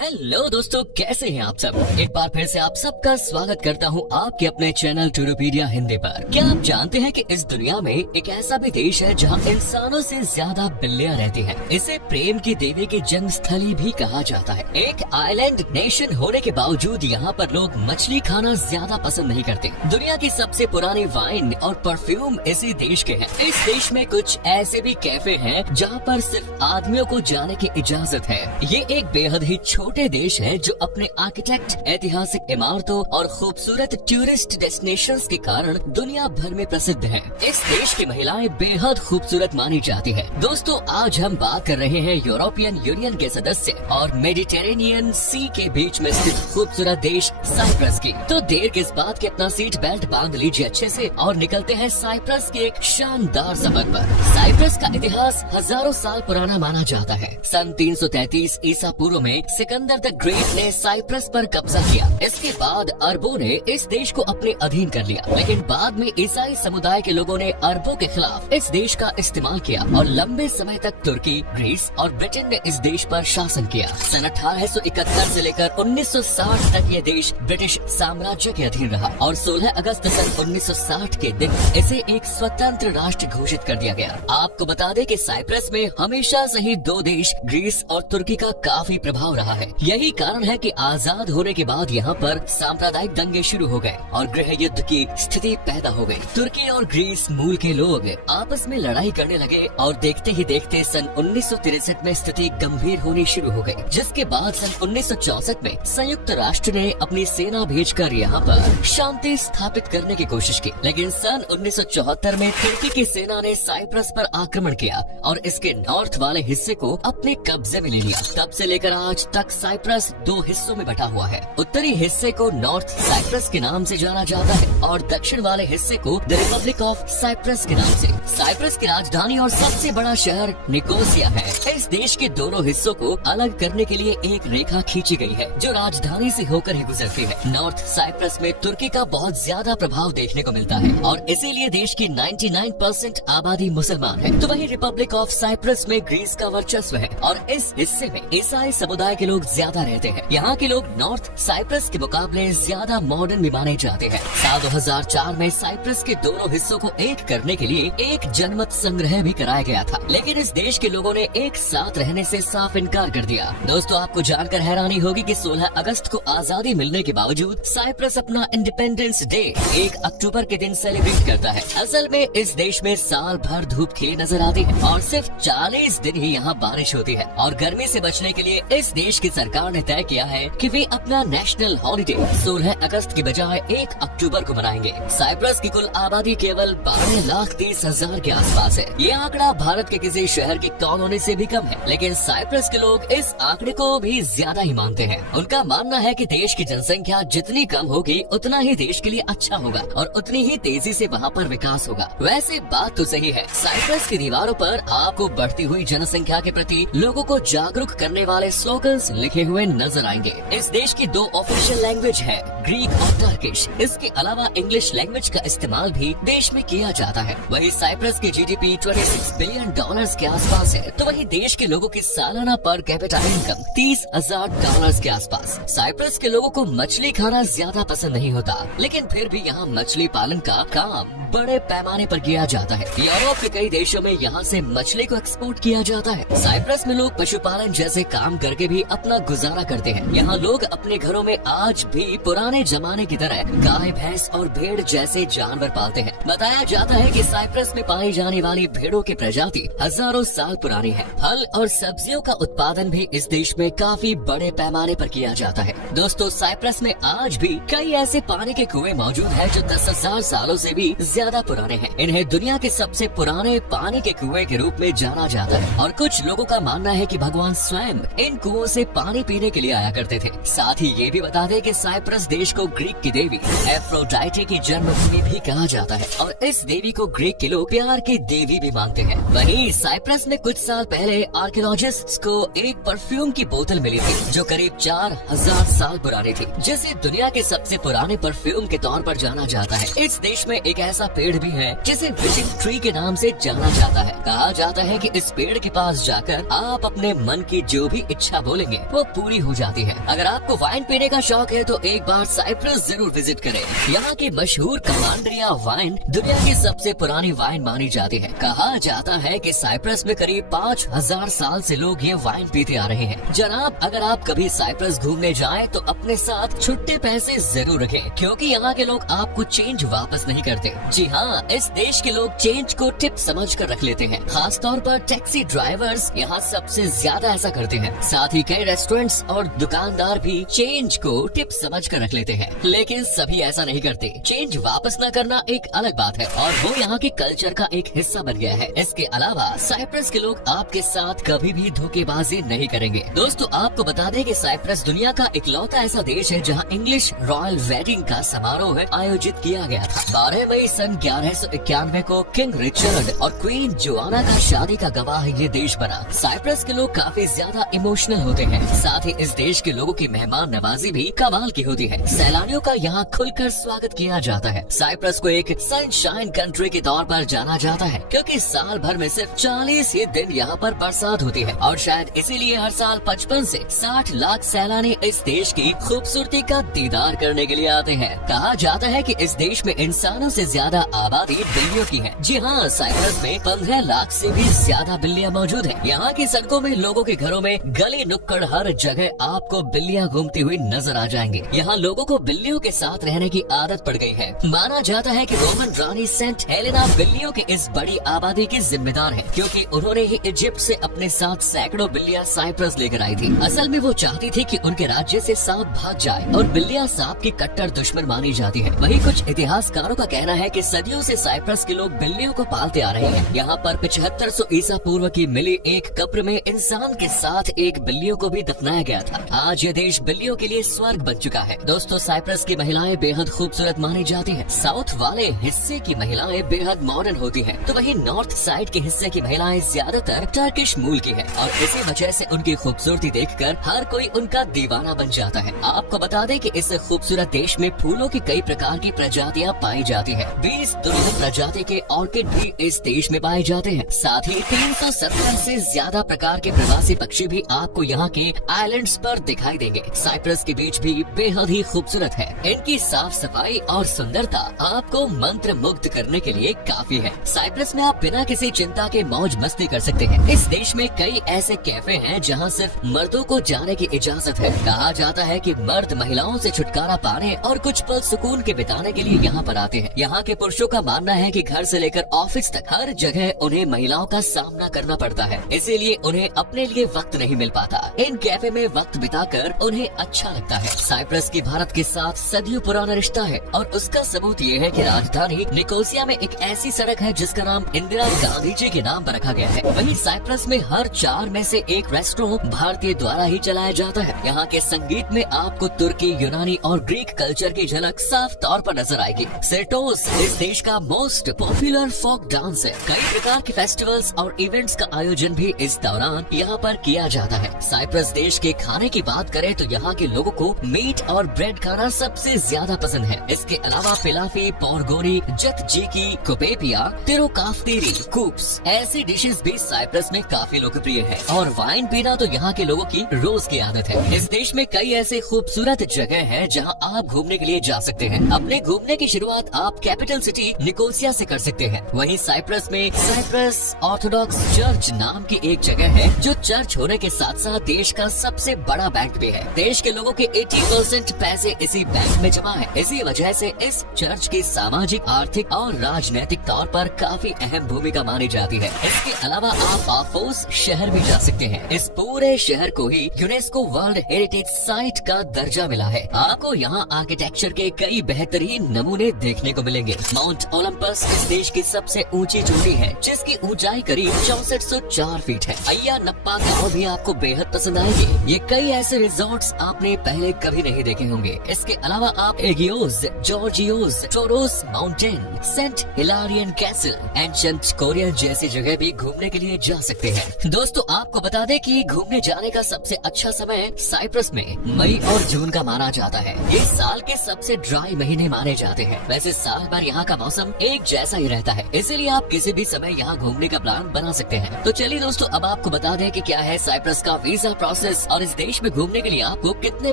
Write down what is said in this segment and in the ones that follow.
Hello दोस्तों, कैसे हैं आप सब। एक बार फिर से आप सबका स्वागत करता हूं आपके अपने चैनल टूरोपीडिया हिंदी पर। क्या आप जानते हैं कि इस दुनिया में एक ऐसा भी देश है जहां इंसानों से ज्यादा बिल्लियां रहती हैं। इसे प्रेम की देवी की जन्म स्थली भी कहा जाता है। एक आइलैंड नेशन होने के बावजूद यहाँ पर लोग मछली खाना ज्यादा पसंद नहीं करते। दुनिया की सबसे पुरानी वाइन और परफ्यूम इसी देश के हैं। इस देश में कुछ ऐसे भी कैफे हैं जहाँ पर सिर्फ आदमियों को जाने की इजाजत है। ये एक बेहद ही छोटे देश है जो अपने आर्किटेक्ट, ऐतिहासिक इमारतों और खूबसूरत टूरिस्ट डेस्टिनेशंस के कारण दुनिया भर में प्रसिद्ध है। इस देश की महिलाएं बेहद खूबसूरत मानी जाती है। दोस्तों, आज हम बात कर रहे हैं यूरोपियन यूनियन के सदस्य और मेडिटेरेनियन सी के बीच में स्थित खूबसूरत देश साइप्रस की। तो देर किस बात की, अपना सीट बेल्ट बांध लीजिए अच्छे से और निकलते हैं साइप्रस के एक शानदार सफर पर। साइप्रस का इतिहास हजारों साल पुराना माना जाता है। सन 333 ईसा पूर्व में सिकंदर द ग्रेट ने साइप्रस पर कब्जा किया। इसके बाद अरबों ने इस देश को अपने अधीन कर लिया, लेकिन बाद में ईसाई समुदाय के लोगों ने अरबों के खिलाफ इस देश का इस्तेमाल किया और लंबे समय तक तुर्की, ग्रीस और ब्रिटेन ने इस देश पर शासन किया। सन 1871 से लेकर 1960 तक ये देश ब्रिटिश साम्राज्य के अधीन रहा और 16 अगस्त सन 1960 के दिन इसे एक स्वतंत्र राष्ट्र घोषित कर दिया गया। आपको बता दें कि साइप्रस में हमेशा से ही दो देश ग्रीस और तुर्की का काफी प्रभाव रहा है। यही कारण है कि आजाद होने के बाद यहाँ पर सांप्रदायिक दंगे शुरू हो गए और गृह युद्ध की स्थिति पैदा हो गई। तुर्की और ग्रीस मूल के लोग आपस में लड़ाई करने लगे और देखते ही देखते सन 1963 में स्थिति गंभीर होनी शुरू हो गई, जिसके बाद सन 1964 में संयुक्त राष्ट्र ने अपनी सेना भेजकर यहाँ पर शांति स्थापित करने की कोशिश की। लेकिन सन 1974 में तुर्की की सेना ने साइप्रस पर आक्रमण किया और इसके नॉर्थ वाले हिस्से को अपने कब्जे में ले लिया। तब से लेकर आज तक साइप्रस दो हिस्सों में बटा हुआ है। उत्तरी हिस्से को नॉर्थ साइप्रस के नाम से जाना जाता है और दक्षिण वाले हिस्से को द रिपब्लिक ऑफ साइप्रस के नाम से। साइप्रस की राजधानी और सबसे बड़ा शहर निकोसिया है। इस देश के दोनों हिस्सों को अलग करने के लिए एक रेखा खींची गई है जो राजधानी से होकर ही गुजरती है। नॉर्थ साइप्रस में तुर्की का बहुत ज्यादा प्रभाव देखने को मिलता है और इसीलिए देश की 99% आबादी मुसलमान है। तो वही रिपब्लिक ऑफ साइप्रस में ग्रीस का वर्चस्व है और इस हिस्से में ईसाई समुदाय के लोग ज्यादा रहते हैं। यहाँ के लोग नॉर्थ साइप्रस के मुकाबले ज्यादा मॉडर्न भी माने जाते हैं। साल 2004 में साइप्रस के दोनों हिस्सों को एक करने के लिए एक जनमत संग्रह भी कराया गया था, लेकिन इस देश के लोगों ने एक साथ रहने से साफ इनकार कर दिया। दोस्तों, आपको जानकर हैरानी होगी कि 16 अगस्त को आजादी मिलने के बावजूद साइप्रस अपना इंडिपेंडेंस डे 1 अक्टूबर के दिन सेलिब्रेट करता है। असल में इस देश में साल भर धूप खिली नजर आती है और सिर्फ 40 दिन ही यहाँ बारिश होती है और गर्मी से बचने के लिए इस देश की सरकार ने तय किया है कि वे अपना नेशनल हॉलिडे 16 अगस्त की बजाय 1 अक्टूबर को मनाएंगे। साइप्रस की कुल आबादी केवल 12,30,000 के आसपास है। ये आंकड़ा भारत के किसी शहर के कॉलोनी से भी कम है, लेकिन साइप्रस के लोग इस आंकड़े को भी ज्यादा ही मानते हैं। उनका मानना है कि देश की जनसंख्या जितनी कम होगी उतना ही देश के लिए अच्छा होगा और उतनी ही तेजी से वहाँ पर विकास होगा। वैसे बात तो सही है, साइप्रस की दीवारों पर आपको बढ़ती हुई जनसंख्या के प्रति लोगों को जागरूक करने वाले स्लोगन्स लिखे हुए नजर आएंगे। इस देश की दो ऑफिशियल लैंग्वेज है, ग्रीक और टर्किश। इसके अलावा इंग्लिश लैंग्वेज का इस्तेमाल भी देश में किया जाता है। वही साइप्रस की जीडीपी $26 बिलियन के आसपास है, तो वही देश के लोगों की सालाना पर कैपिटा इनकम $30,000 के आसपास। साइप्रस के लोगों को मछली खाना ज्यादा पसंद नहीं होता, लेकिन फिर भी यहाँ मछली पालन का काम बड़े पैमाने पर किया जाता है। यूरोप के कई देशों में यहाँ से मछली को एक्सपोर्ट किया जाता है। साइप्रस में लोग पशुपालन जैसे काम करके भी अपना गुजारा करते हैं। यहाँ लोग अपने घरों में आज भी पुराने जमाने की तरह गाय, भैंस और भेड़ जैसे जानवर पालते हैं। बताया जाता है कि साइप्रस में पाई जाने वाली भेड़ों की प्रजाति हजारों साल पुरानी है। फल और सब्जियों का उत्पादन भी इस देश में काफी बड़े पैमाने पर किया जाता है। दोस्तों, साइप्रस में आज भी कई ऐसे पानी के कुएं मौजूद हैं जो 10,000 सालों से भी ज्यादा पुराने हैं। इन्हें दुनिया के सबसे पुराने पानी के कुएं के रूप में जाना जाता है और कुछ लोगों का मानना है कि भगवान स्वयं इन कुओं से पानी पीने के लिए आया करते थे। साथ ही ये भी बता दें कि साइप्रस देश को ग्रीक की देवी एफ्रोडाइटे की जन्मभूमि भी कहा जाता है और इस देवी को ग्रीक के लोग प्यार की देवी भी मानते हैं। वहीं साइप्रस में कुछ साल पहले आर्कियोलॉजिस्ट्स को एक परफ्यूम की बोतल मिली थी जो करीब 4000 साल पुरानी थी, जिसे दुनिया के सबसे पुराने परफ्यूम के तौर पर जाना जाता है। इस देश में एक ऐसा पेड़ भी है जिसे विशिंग ट्री के नाम से जाना जाता है। कहा जाता है कि इस पेड़ के पास जाकर आप अपने मन की जो भी इच्छा बोलेंगे वो पूरी हो जाती है। अगर आपको वाइन पीने का शौक है तो एक बार साइप्रस जरूर विजिट करें। यहाँ की मशहूर कमांड्रिया वाइन दुनिया की सबसे पुरानी वाइन मानी जाती है। कहा जाता है कि साइप्रस में करीब 5000 साल से लोग ये वाइन पीते आ रहे हैं। जनाब, अगर आप कभी साइप्रस घूमने जाएं तो अपने साथ छुट्टे पैसे जरूर रखें, क्योंकि यहाँ के लोग आपको चेंज वापस नहीं करते। जी हाँ, इस देश के लोग चेंज को टिप समझ कर रख लेते हैं। खास तौर पर टैक्सी ड्राइवर्स यहाँ सबसे ज्यादा ऐसा करते हैं। साथ ही कई रेस्टोरेंट्स और दुकानदार भी चेंज को टिप समझ कर रख लेते हैं, लेकिन सभी ऐसा नहीं करते। चेंज वापस न करना एक अलग बात है और वो यहाँ के कल्चर का एक हिस्सा बन गया है। इसके अलावा साइप्रस के लोग आपके साथ कभी भी धोखेबाजी नहीं करेंगे। दोस्तों, आपको बता दें कि साइप्रस दुनिया का इकलौता ऐसा देश है जहाँ इंग्लिश रॉयल वेडिंग का समारोह आयोजित किया गया था। 12 मई सन 1191 को किंग रिचर्ड और क्वीन जोआना का शादी का गवाह ये देश बना। साइप्रस के लोग काफी ज्यादा इमोशनल होते हैं। साथ ही इस देश के लोगों की मेहमान नवाजी भी कमाल की होती है। सैलानियों का यहाँ खुलकर स्वागत किया जाता है। साइप्रस को एक सनशाइन कंट्री के तौर पर जाना जाता है, क्योंकि साल भर में सिर्फ 40 ही दिन यहाँ पर बरसात होती है और शायद इसीलिए हर साल 55 से 60 लाख सैलानी इस देश की खूबसूरती का दीदार करने के लिए आते हैं। कहा जाता है कि इस देश में इंसानों से ज्यादा आबादी बिल्लियों की है। जी हाँ, साइप्रस में 15 लाख से भी ज्यादा बिल्लियाँ मौजूद हैं। यहाँ की सड़कों में, लोगों के घरों में, गली नुक्कड़ हर जगह आपको बिल्लियाँ घूमती हुई नजर आ जाएंगी। यहाँ लोगों को बिल्लियों के साथ रहने की आदत पड़ गई है। माना जाता है कि रोमन रानी सेंट हेलेना बिल्लियों के इस बड़ी आबादी की जिम्मेदार है, क्योंकि उन्होंने ही इजिप्ट से अपने साथ सैकड़ों बिल्लियाँ साइप्रस लेकर आई थी। असल में वो चाहती थी कि उनके राज्य से सांप भाग जाए और बिल्लियाँ सांप की कट्टर दुश्मन मानी जाती है। वहीं कुछ इतिहासकारों का कहना है कि सदियों से साइप्रस के लोग बिल्लियों को पालते आ रहे हैं। यहाँ पर 7500 ईसा पूर्व की मिली एक कब्र में इंसान के साथ एक बिल्लियों को भी दफनाया गया था। आज ये देश बिल्लियों के लिए स्वर्ग बन चुका है। दोस्तों, साइप्रस की महिलाएं बेहद खूबसूरत मानी जाती हैं। साउथ वाले हिस्से की महिलाएं बेहद मॉडर्न होती हैं, तो वहीं नॉर्थ साइड के हिस्से की महिलाएं ज्यादातर टर्किश मूल की हैं और इसी वजह से उनकी खूबसूरती देखकर हर कोई उनका दीवाना बन जाता है। आपको बता दें कि इस खूबसूरत देश में फूलों की कई प्रकार की प्रजातियां पाई जाती हैं। 20 दुर्लभ प्रजाति के ऑर्किड भी इस देश में पाए जाते हैं। साथ ही 370 से ज्यादा प्रकार के प्रवासी पक्षी भी आपको यहाँ के आइलैंड्स पर दिखाई देंगे। साइप्रस के बीच भी बेहद ही खूबसूरत है। इनकी साफ सफाई और सुंदरता आपको मंत्र मुग्ध करने के लिए काफी है। साइप्रस में आप बिना किसी चिंता के मौज मस्ती कर सकते हैं। इस देश में कई ऐसे कैफे हैं जहाँ सिर्फ मर्दों को जाने की इजाजत है। कहा जाता है कि मर्द महिलाओं से छुटकारा पाने और कुछ पल सुकून के बिताने के लिए यहाँ पर आते हैं। यहाँ के पुरुषों का मानना है कि घर से लेकर ऑफिस तक हर जगह उन्हें महिलाओं का सामना करना पड़ता है, इसीलिए उन्हें अपने लिए वक्त नहीं मिल पाता। इन कैफे में वक्त बिताकर उन्हें अच्छा लगता है। साइप्रस की भारत के साथ सदियों पुराना रिश्ता है और उसका सबूत ये है कि राजधानी निकोसिया में एक ऐसी सड़क है जिसका नाम इंदिरा गांधी जी के नाम पर रखा गया है। वहीं साइप्रस में हर 4 में से एक रेस्टोरेंट भारतीय द्वारा ही चलाया जाता है। यहाँ के संगीत में आपको तुर्की, यूनानी और ग्रीक कल्चर की झलक साफ तौर पर नजर आएगी। सेर्टोस इस देश का मोस्ट पॉपुलर फोक डांस है। कई प्रकार के फेस्टिवल्स और इवेंट्स का आयोजन भी इस दौरान यहाँ पर किया जाता है। साइप्रस देश के खाने की बात करें तो यहाँ के लोगों को मीट और ब्रेड खाना सबसे ज्यादा पसंद है। इसके अलावा पिलाफी, पोरगोरी, जतजीकी, कुपेपिया, तिरुकाफ्तीरी, कूप्स ऐसी डिशेस भी साइप्रस में काफी लोकप्रिय है। और वाइन पीना तो यहाँ के लोगों की रोज की आदत है। इस देश में कई ऐसे खूबसूरत जगह हैं जहाँ आप घूमने के लिए जा सकते हैं। अपने घूमने की शुरुआत आप कैपिटल सिटी निकोसिया से कर सकते हैं। वहीं साइप्रस में साइप्रस ऑर्थोडॉक्स चर्च नाम की एक जगह है जो चर्च होने के साथ साथ देश का सबसे बड़ा बैंक भी है। देश के लोगों के 80% पैसे इसी बैंक में जमा है। इसी वजह से इस चर्च की सामाजिक, आर्थिक और राजनीतिक तौर पर काफी अहम भूमिका मानी जाती है। इसके अलावा आप पाफोस शहर भी जा सकते हैं। इस पूरे शहर को ही यूनेस्को वर्ल्ड हेरिटेज साइट का दर्जा मिला है। आपको यहाँ आर्किटेक्चर के कई बेहतरीन नमूने देखने को मिलेंगे। माउंट ओलंपस इस देश की सबसे ऊंची चोटी है जिसकी ऊंचाई करीब 6404 फीट है। अय्या नप्पा गाँव भी आपको बेहद पसंद आएंगे। ये कई ऐसे रिजॉर्ट्स आपने पहले कभी नहीं देखे होंगे। पाएंगे। इसके अलावा आप Agios, Georgios, Toros mountain, Saint Hilarion castle, ancient Kourion जैसी जगह भी घूमने के लिए जा सकते हैं। दोस्तों आपको बता दें कि घूमने जाने का सबसे अच्छा समय साइप्रस में मई और जून का माना जाता है। ये साल के सबसे ड्राई महीने माने जाते हैं। वैसे साल भर यहाँ का मौसम एक जैसा ही रहता है, इसीलिए आप किसी भी समय यहाँ घूमने का प्लान बना सकते हैं। तो चलिए दोस्तों अब आपको बता दें कि क्या है साइप्रस का वीजा प्रोसेस और इस देश में घूमने के लिए आपको कितने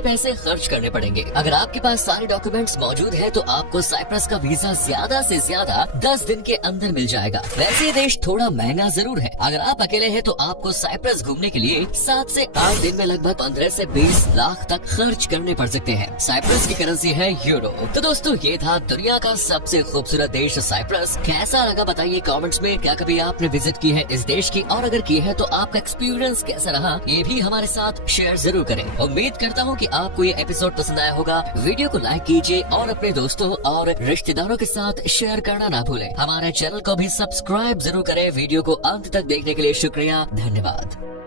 पैसे खर्च करने पड़ेंगे। अगर आपके पास सारे डॉक्यूमेंट्स मौजूद है तो आपको साइप्रस का वीजा ज्यादा से ज्यादा 10 दिन के अंदर मिल जाएगा। वैसे ये देश थोड़ा महंगा जरूर है। अगर आप अकेले हैं तो आपको साइप्रस घूमने के लिए 7 से 8 दिन में लगभग 15 से 20 लाख तक खर्च करने पड़ सकते हैं। साइप्रस की करेंसी है यूरो। तो दोस्तों ये था दुनिया का सबसे खूबसूरत देश साइप्रस। कैसा लगा बताइए कमेंट्स में। क्या कभी आपने विजिट की है इस देश की, और अगर की है तो आपका एक्सपीरियंस कैसा रहा ये भी हमारे साथ शेयर जरूर करें। उम्मीद करता हूँ कि आपको ये एपिसोड पसंद आया होगा। वीडियो को लाइक कीजिए और अपने दोस्तों और रिश्तेदारों के साथ शेयर करना ना भूलें। हमारे चैनल को भी सब्सक्राइब जरूर करें। वीडियो को अंत तक देखने के लिए शुक्रिया, धन्यवाद।